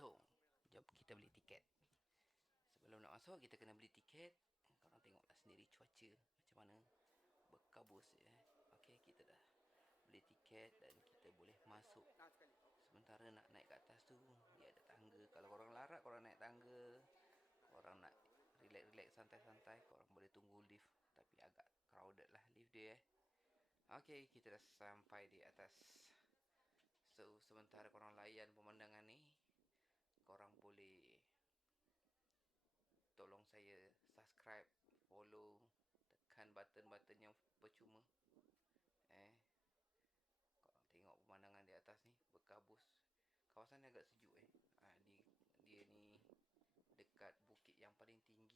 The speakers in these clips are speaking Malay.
betul. Jom kita beli tiket. Sebelum nak masuk, kita kena beli tiket. Korang tengoklah sendiri cuaca macam mana. Berkabus je. Okey, kita dah beli tiket dan kita boleh masuk. Sementara nak naik ke atas tu, dia ada tangga. Kalau korang larat, korang naik tangga. Korang nak relax-relax, santai-santai, korang boleh tunggu lift. Tapi agak crowded lah lift dia. Okey, kita dah sampai di atas. So, sementara korang layan pemandangan ni, korang boleh tolong saya subscribe, follow, tekan button-button yang percuma. Korang tengok pemandangan di atas ni, berkabus. Kawasan ni agak sejuk dia ni dekat bukit yang paling tinggi.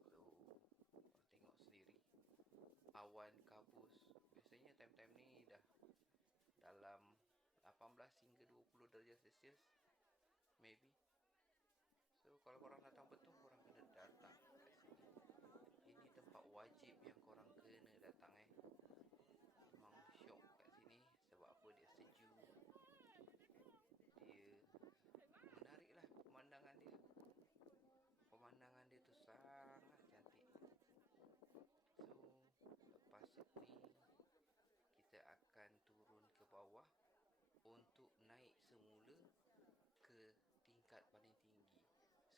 So, korang tengok sendiri. Awan kabus. Biasanya time-time ni dah dalam 18 hingga 20 darjah Celsius. Maybe. So, kalau korang datang betul, korang kena datang kat sini. Ini tempat wajib yang korang kena datang Memang syok kat sini. Sebab apa? Dia sejuk. Dia menarik lah pemandangan dia. Pemandangan dia tu sangat cantik. So, lepas ni kita akan turun ke bawah untuk naik semula ke tingkat paling tinggi.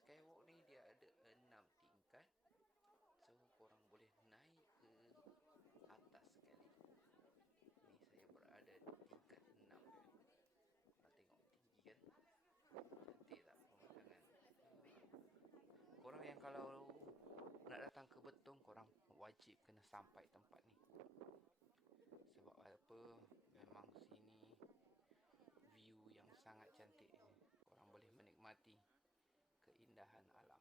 Skywalk ni dia ada 6 tingkat. So, korang boleh naik ke atas sekali. Ni saya berada di tingkat 6. Korang tengok tinggi kan? Cantik tak pemandangan? Korang yang kalau nak datang ke Betong, korang wajib kena sampai tempat ni. Sebab apa? Memang sini view yang sangat cantik. Korang boleh menikmati keindahan alam.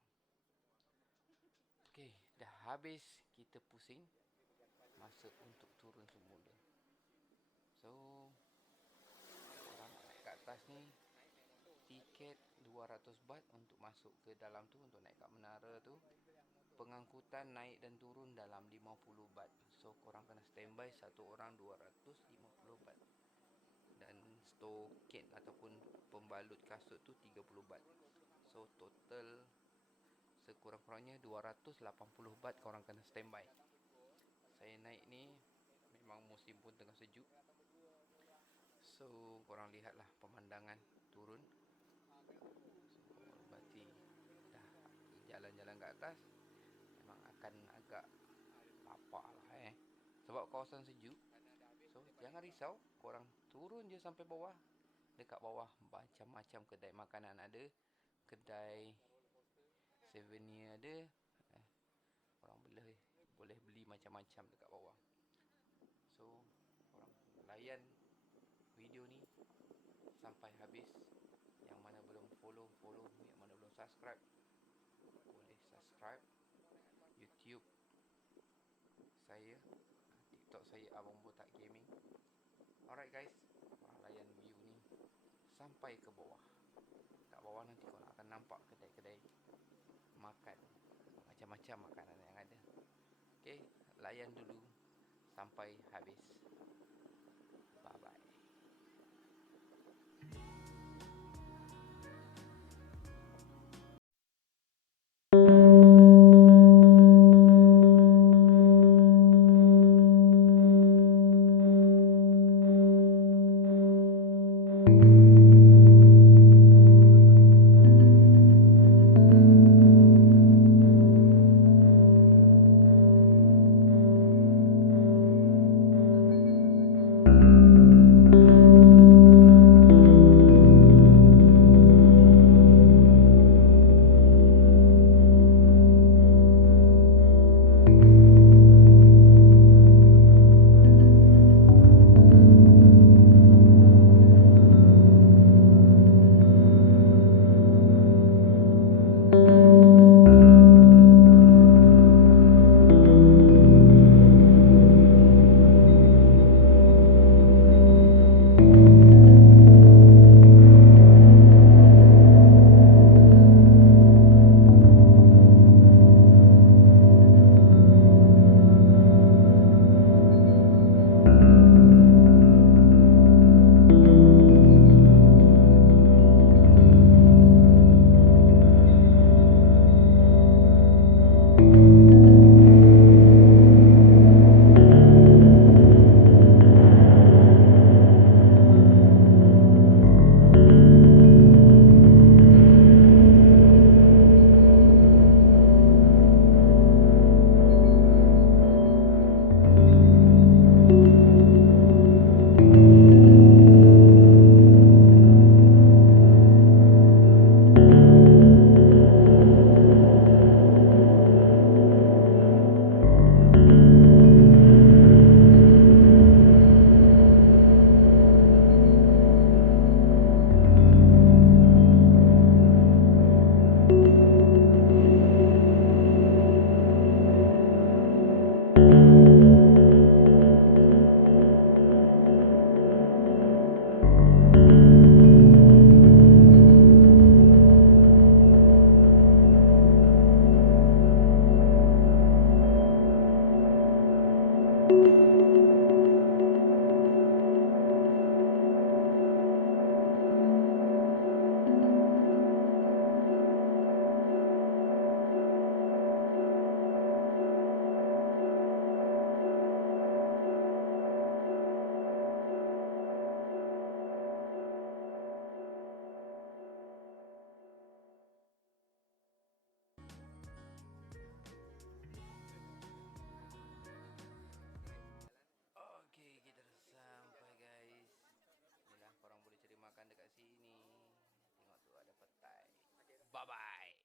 Okey, dah habis kita pusing. Masa untuk turun semula. So, korang nak naik ke atas ni, tiket 200 baht untuk masuk ke dalam tu, untuk naik kat menara tu. Pengangkutan naik dan turun dalam 50 baht. So, korang kena standby satu orang 250 baht. Dan stoket ataupun pembalut kasut tu 30 baht. So, total sekurang-kurangnya 280 baht korang kena standby. Saya naik ni memang musim pun tengah sejuk. So, korang lihatlah pemandangan turun. So, berarti dah jalan-jalan ke atas memang akan agak lapar lah sebab kawasan sejuk. So, jangan risau, korang turun je sampai bawah. Dekat bawah macam-macam kedai makanan ada. Kedai souvenir ada. Korang boleh beli macam-macam dekat bawah. So, korang layan video ni sampai habis. Yang mana belum follow. Yang mana belum subscribe, boleh subscribe YouTube saya, TikTok saya, Abang Botak Gaming. Alright guys, korang layan view ni sampai ke bawah. Kat bawah nanti korang akan nampak kedai-kedai makan, macam-macam makanan yang ada. Okay, layan dulu sampai habis.